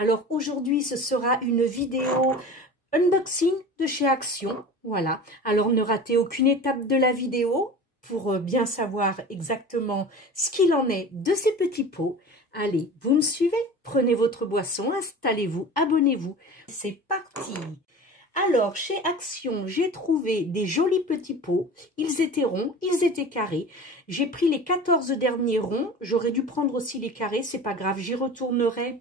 Alors aujourd'hui, ce sera une vidéo unboxing de chez Action. Voilà, alors ne ratez aucune étape de la vidéo pour bien savoir exactement ce qu'il en est de ces petits pots. Allez, vous me suivez? Prenez votre boisson, installez-vous, abonnez-vous. C'est parti! Alors, chez Action, j'ai trouvé des jolis petits pots. Ils étaient ronds, ils étaient carrés. J'ai pris les 14 derniers ronds. J'aurais dû prendre aussi les carrés, c'est pas grave. J'y retournerai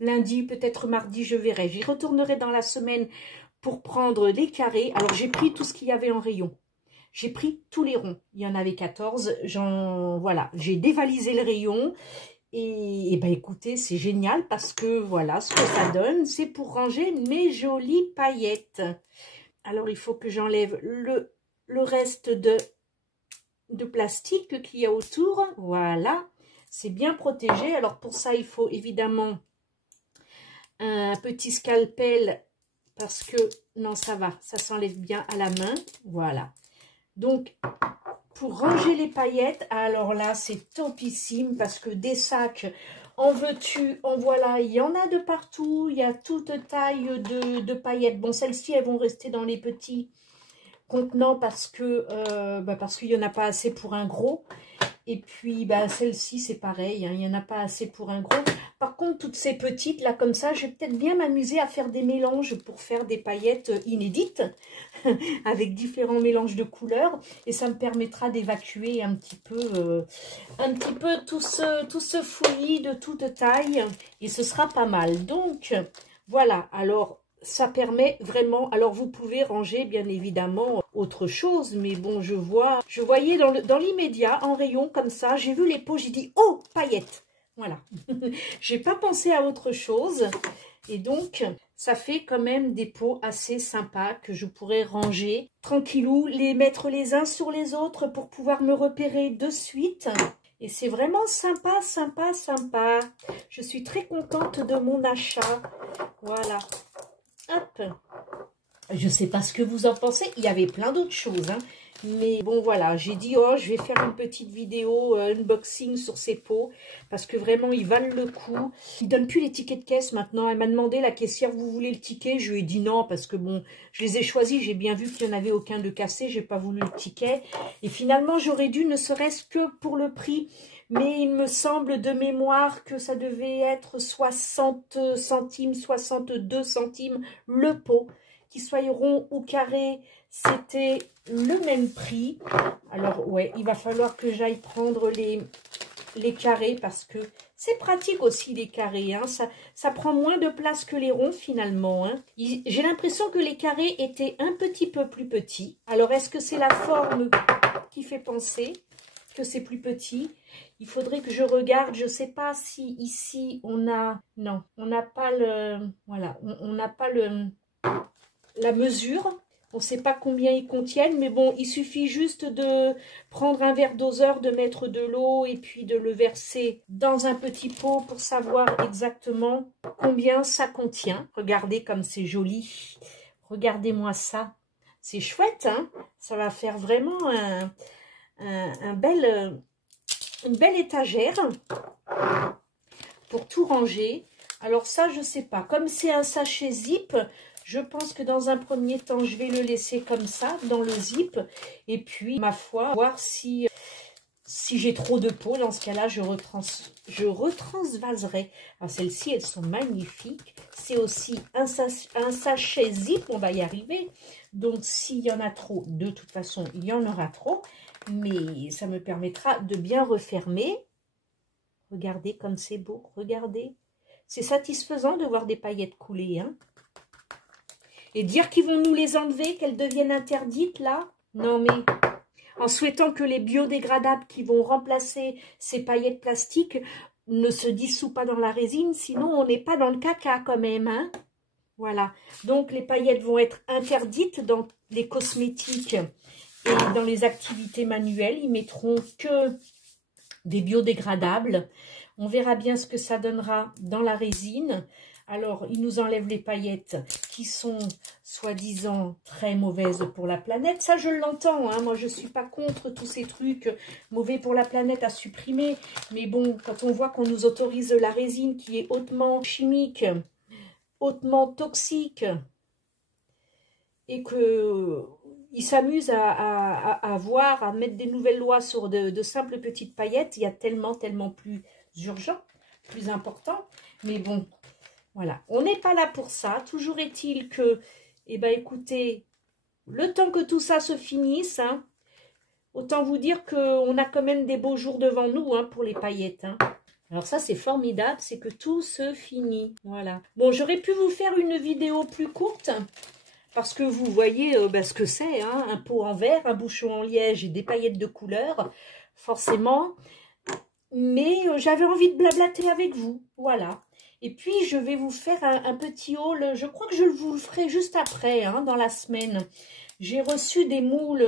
lundi, peut-être mardi, je verrai. J'y retournerai dans la semaine pour prendre les carrés. Alors, j'ai pris tout ce qu'il y avait en rayon. J'ai pris tous les ronds. Il y en avait 14. Voilà, j'ai dévalisé le rayon. Et ben écoutez, c'est génial parce que voilà ce que ça donne, c'est pour ranger mes jolies paillettes. Alors il faut que j'enlève le reste de plastique qu'il y a autour. Voilà, c'est bien protégé. Alors pour ça, il faut évidemment un petit scalpel parce que non, ça va, ça s'enlève bien à la main. Voilà. Donc pour ranger les paillettes, alors là, c'est topissime parce que des sacs, en veux-tu, en voilà, il y en a de partout. Il y a toute taille de paillettes. Bon, celles-ci, elles vont rester dans les petits contenants parce que parce qu'il n'y en a pas assez pour un gros. Et puis, celle-ci, c'est pareil, hein, il n'y en a pas assez pour un gros. Par contre, toutes ces petites, là, comme ça, je vais peut-être bien m'amuser à faire des mélanges pour faire des paillettes inédites, avec différents mélanges de couleurs. Et ça me permettra d'évacuer un petit peu tout ce fouillis de toute taille. Et ce sera pas mal. Donc, voilà, alors... ça permet vraiment, alors vous pouvez ranger bien évidemment autre chose, mais bon, je voyais dans l'immédiat, en rayon comme ça, j'ai vu les pots, j'ai dit, oh, paillettes, voilà. J'ai pas pensé à autre chose, et donc, ça fait quand même des pots assez sympas que je pourrais ranger tranquillou, les mettre les uns sur les autres pour pouvoir me repérer de suite. Et c'est vraiment sympa, sympa, sympa. Je suis très contente de mon achat, voilà. Hop. Je ne sais pas ce que vous en pensez. Il y avait plein d'autres choses. Hein. Mais bon, voilà. J'ai dit, oh, je vais faire une petite vidéo unboxing sur ces pots. Parce que vraiment, ils valent le coup. Ils ne donnent plus les tickets de caisse maintenant. Elle m'a demandé, la caissière, vous voulez le ticket? Je lui ai dit non. Parce que bon, je les ai choisis. J'ai bien vu qu'il n'y en avait aucun de cassé. Je n'ai pas voulu le ticket. Et finalement, j'aurais dû, ne serait-ce que pour le prix... Mais il me semble de mémoire que ça devait être 60 centimes, 62 centimes le pot. Qu'il soit rond ou carré, c'était le même prix. Alors ouais, il va falloir que j'aille prendre les carrés parce que c'est pratique aussi les carrés. Hein. Ça prend moins de place que les ronds finalement. Hein. J'ai l'impression que les carrés étaient un petit peu plus petits. Alors est-ce que c'est la forme qui fait penser que c'est plus petit? Il faudrait que je regarde, je ne sais pas si ici on a... Non, on n'a pas le... Voilà, on n'a pas la mesure. On ne sait pas combien ils contiennent, mais bon, il suffit juste de prendre un verre doseur, de mettre de l'eau et puis de le verser dans un petit pot pour savoir exactement combien ça contient. Regardez comme c'est joli. Regardez-moi ça. C'est chouette, hein? Ça va faire vraiment une belle étagère pour tout ranger. Alors ça, je sais pas. Comme c'est un sachet zip, je pense que dans un premier temps, je vais le laisser comme ça, dans le zip. Et puis, ma foi, voir si j'ai trop de pots. Dans ce cas-là, je retransvaserai. Alors celles-ci, elles sont magnifiques. C'est aussi un sachet zip. On va y arriver. Donc, s'il y en a trop, de toute façon, il y en aura trop. Mais ça me permettra de bien refermer. Regardez comme c'est beau, regardez. C'est satisfaisant de voir des paillettes couler. Hein. Et dire qu'ils vont nous les enlever, qu'elles deviennent interdites là. Non mais, en souhaitant que les biodégradables qui vont remplacer ces paillettes plastiques ne se dissouent pas dans la résine. Sinon, on n'est pas dans le caca quand même. Hein. Voilà. Donc, les paillettes vont être interdites dans les cosmétiques. Et dans les activités manuelles, ils mettront que des biodégradables. On verra bien ce que ça donnera dans la résine. Alors, ils nous enlèvent les paillettes qui sont soi-disant très mauvaises pour la planète. Ça, je l'entends. Hein. Moi, je ne suis pas contre tous ces trucs mauvais pour la planète à supprimer. Mais bon, quand on voit qu'on nous autorise la résine qui est hautement chimique, hautement toxiques et que ils s'amusent à voir, à mettre des nouvelles lois sur de simples petites paillettes. Il y a tellement plus urgent, plus important. Mais bon, voilà. On n'est pas là pour ça. Toujours est-il que, eh ben, écoutez, le temps que tout ça se finisse, hein, autant vous dire qu'on a quand même des beaux jours devant nous, hein, pour les paillettes. Hein. Alors ça, c'est formidable, c'est que tout se finit. Voilà. Bon, j'aurais pu vous faire une vidéo plus courte. Parce que vous voyez ce que c'est, hein, un pot en verre, un bouchon en liège et des paillettes de couleur, forcément. Mais j'avais envie de blablater avec vous, voilà. Et puis, je vais vous faire un petit haul, je crois que je vous le ferai juste après, hein, dans la semaine. J'ai reçu des moules,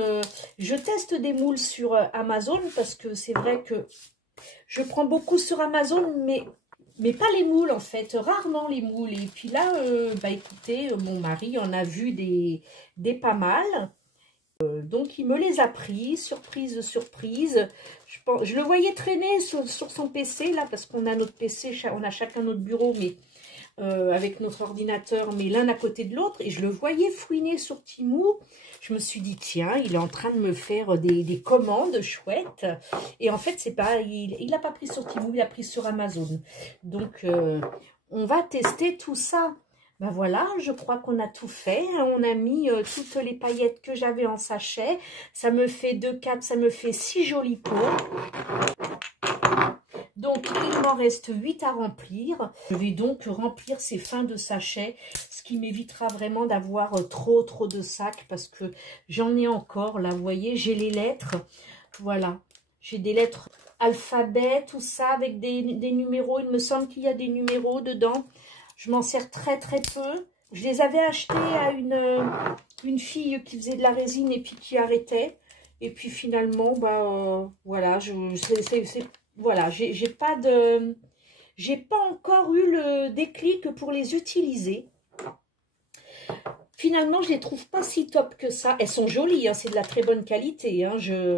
je teste des moules sur Amazon, parce que c'est vrai que je prends beaucoup sur Amazon, mais pas les moules en fait, rarement les moules. Et puis là, bah écoutez, mon mari en a vu des pas mal. Donc il me les a pris, surprise, surprise. Je le voyais traîner sur son PC là, parce qu'on a notre PC, on a chacun notre bureau, mais avec notre ordinateur, mais l'un à côté de l'autre. Et je le voyais fouiner sur Temu. Je me suis dit, tiens, il est en train de me faire des commandes chouettes. Et en fait, c'est pas, il n'a pas pris sur Temu, il a pris sur Amazon. Donc, on va tester tout ça. Ben voilà, je crois qu'on a tout fait. On a mis toutes les paillettes que j'avais en sachet. Ça me fait 2, 4, ça me fait 6 jolis pots. Donc, il m'en reste 8 à remplir. Je vais donc remplir ces fins de sachet, ce qui m'évitera vraiment d'avoir trop de sacs parce que j'en ai encore. Là, vous voyez, j'ai les lettres. Voilà, j'ai des lettres alphabet, tout ça, avec des numéros. Il me semble qu'il y a des numéros dedans. Je m'en sers très peu. Je les avais achetés à une fille qui faisait de la résine et puis qui arrêtait. Et puis finalement, bah voilà, voilà, j'ai pas encore eu le déclic pour les utiliser. Finalement, je les trouve pas si top que ça. Elles sont jolies, hein, c'est de la très bonne qualité. Hein,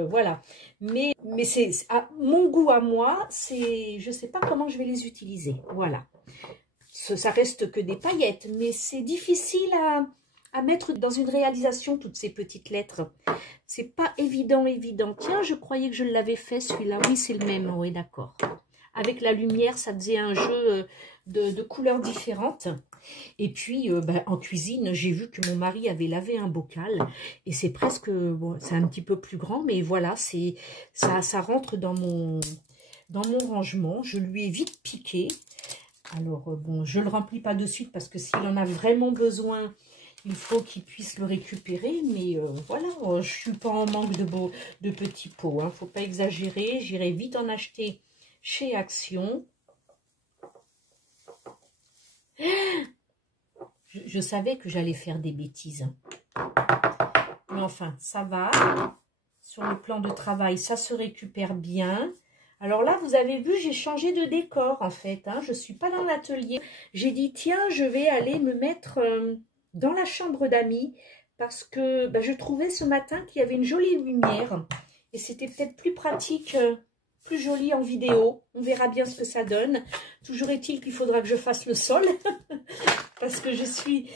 voilà. Mais c'est à mon goût à moi, je sais pas comment je vais les utiliser. Voilà. Ça reste que des paillettes, mais c'est difficile à mettre dans une réalisation, toutes ces petites lettres. C'est pas évident. Tiens, je croyais que je l'avais fait, celui-là. Oui, c'est le même, oui, d'accord. Avec la lumière, ça faisait un jeu de couleurs différentes. Et puis, en cuisine, j'ai vu que mon mari avait lavé un bocal. Et c'est presque, bon, c'est un petit peu plus grand, mais voilà, ça rentre dans mon rangement. Je lui ai vite piqué. Alors, bon, je ne le remplis pas de suite parce que s'il en a vraiment besoin, il faut qu'il puisse le récupérer. Mais voilà, je ne suis pas en manque de petits pots. Il ne faut pas exagérer. J'irai vite en acheter chez Action. Je savais que j'allais faire des bêtises. Mais enfin, ça va. Sur le plan de travail, ça se récupère bien. Alors là, vous avez vu, j'ai changé de décor en fait. Hein. Je ne suis pas dans l'atelier. J'ai dit, tiens, je vais aller me mettre dans la chambre d'amis parce que je trouvais ce matin qu'il y avait une jolie lumière. Et c'était peut-être plus pratique, plus joli en vidéo. On verra bien ce que ça donne. Toujours est-il qu'il faudra que je fasse le sol parce que je suis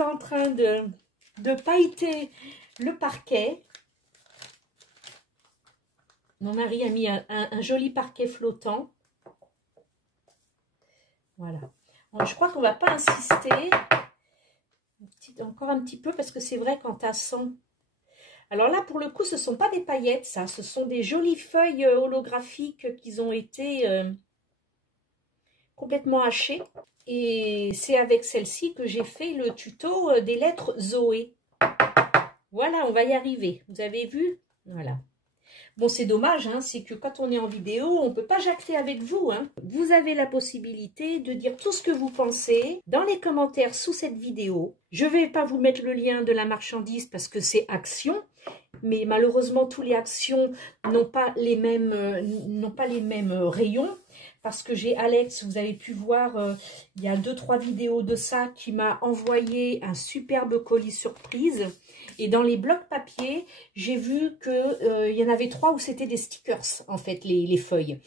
en train de pailleter le parquet. Mon mari a mis un joli parquet flottant. Voilà. Bon, je crois qu'on ne va pas insister. Encore un petit peu parce que c'est vrai qu'en tassant. Alors là, pour le coup, ce ne sont pas des paillettes, ça. Ce sont des jolies feuilles holographiques qui ont été complètement hachées. Et c'est avec celle-ci que j'ai fait le tuto des lettres Zoé. Voilà, on va y arriver. Vous avez vu? Voilà. Bon, c'est dommage, hein, c'est que quand on est en vidéo, on ne peut pas jacter avec vous. Hein. Vous avez la possibilité de dire tout ce que vous pensez dans les commentaires sous cette vidéo. Je ne vais pas vous mettre le lien de la marchandise parce que c'est Action. Mais malheureusement, tous les Actions n'ont pas les mêmes rayons. parce que j'ai Alex, vous avez pu voir, il y a 2-3 vidéos de ça, qui m'a envoyé un superbe colis surprise. Et dans les blocs papier, j'ai vu que il y en avait 3 où c'était des stickers, en fait, les feuilles.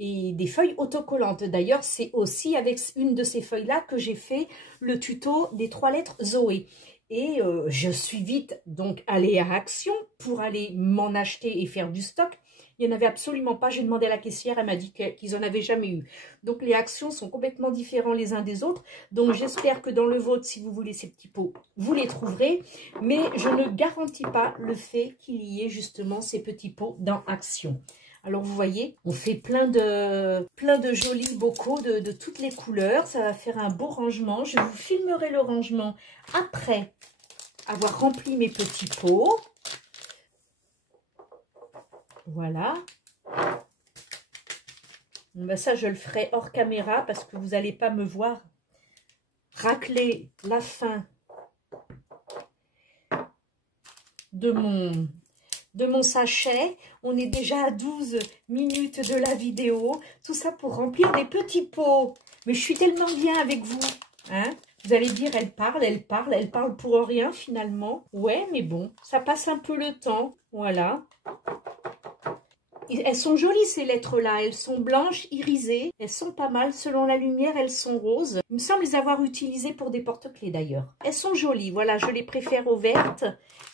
Et des feuilles autocollantes. D'ailleurs, c'est aussi avec une de ces feuilles-là que j'ai fait le tuto des 3 lettres Zoé. Et je suis vite donc allée à Action pour aller m'en acheter et faire du stock. Il n'y en avait absolument pas. J'ai demandé à la caissière, elle m'a dit qu'ils n'en avaient jamais eu. Donc les Actions sont complètement différents les uns des autres. Donc j'espère que dans le vôtre, si vous voulez ces petits pots, vous les trouverez. Mais je ne garantis pas le fait qu'il y ait justement ces petits pots dans Action. Alors vous voyez, on fait plein de jolis bocaux de toutes les couleurs. Ça va faire un beau rangement. Je vous filmerai le rangement après avoir rempli mes petits pots. Voilà. Ben ça, je le ferai hors caméra parce que vous n'allez pas me voir racler la fin de mon sachet. On est déjà à 12 minutes de la vidéo. Tout ça pour remplir des petits pots. Mais je suis tellement bien avec vous. Hein? Vous allez dire, elle parle pour rien finalement. Ouais, mais bon, ça passe un peu le temps. Voilà. Elles sont jolies ces lettres-là, elles sont blanches, irisées, elles sont pas mal, selon la lumière elles sont roses. Il me semble les avoir utilisées pour des porte-clés d'ailleurs. Elles sont jolies, voilà, je les préfère aux vertes.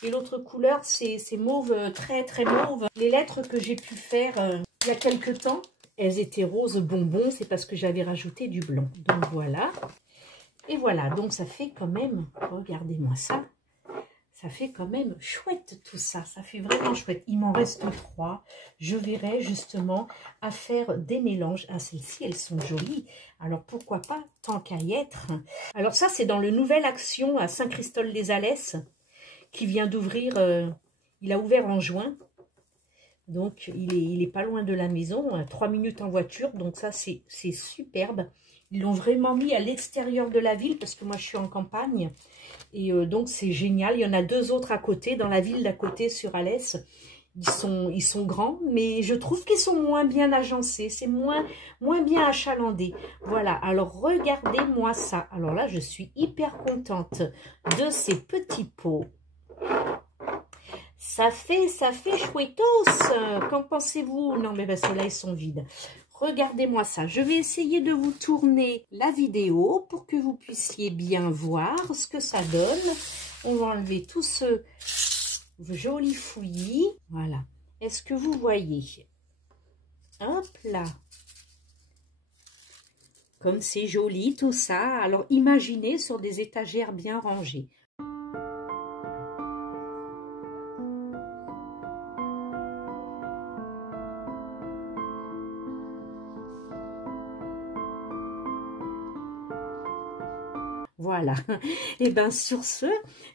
Et l'autre couleur c'est mauve, très très mauve. Les lettres que j'ai pu faire il y a quelques temps, elles étaient roses bonbons, c'est parce que j'avais rajouté du blanc. Donc voilà. Et voilà, donc ça fait quand même, regardez-moi ça. Ça fait quand même chouette tout ça, ça fait vraiment chouette. Il m'en reste 3. Je verrai justement à faire des mélanges. Ah, celles-ci, elles sont jolies. Alors, pourquoi pas, tant qu'à y être. Alors ça, c'est dans le Nouvelle Action à Saint-Christol-les-Alès, qui vient d'ouvrir, il a ouvert en juin. Donc, il est pas loin de la maison, 3 minutes en voiture. Donc ça, c'est superbe. Ils l'ont vraiment mis à l'extérieur de la ville, parce que moi, je suis en campagne. Et donc, c'est génial. Il y en a 2 autres à côté, dans la ville d'à côté, sur Alès. Ils sont grands, mais je trouve qu'ils sont moins bien agencés. C'est moins bien achalandé. Voilà, alors regardez-moi ça. Alors là, je suis hyper contente de ces petits pots. Ça fait chouettos. Qu'en pensez-vous? Non, mais ceux-là, ils sont vides. Regardez-moi ça. Je vais essayer de vous tourner la vidéo pour que vous puissiez bien voir ce que ça donne. On va enlever tout ce joli fouillis. Voilà. Est-ce que vous voyez? Hop là. Comme c'est joli tout ça. Alors imaginez sur des étagères bien rangées. Voilà, et bien sur ce,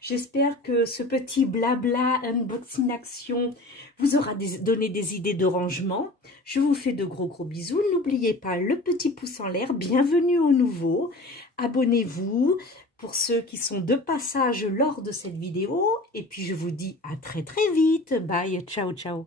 j'espère que ce petit blabla unboxing action vous aura donné des idées de rangement. Je vous fais de gros bisous. N'oubliez pas le petit pouce en l'air, bienvenue aux nouveaux. Abonnez-vous pour ceux qui sont de passage lors de cette vidéo. Et puis je vous dis à très vite. Bye, ciao, ciao.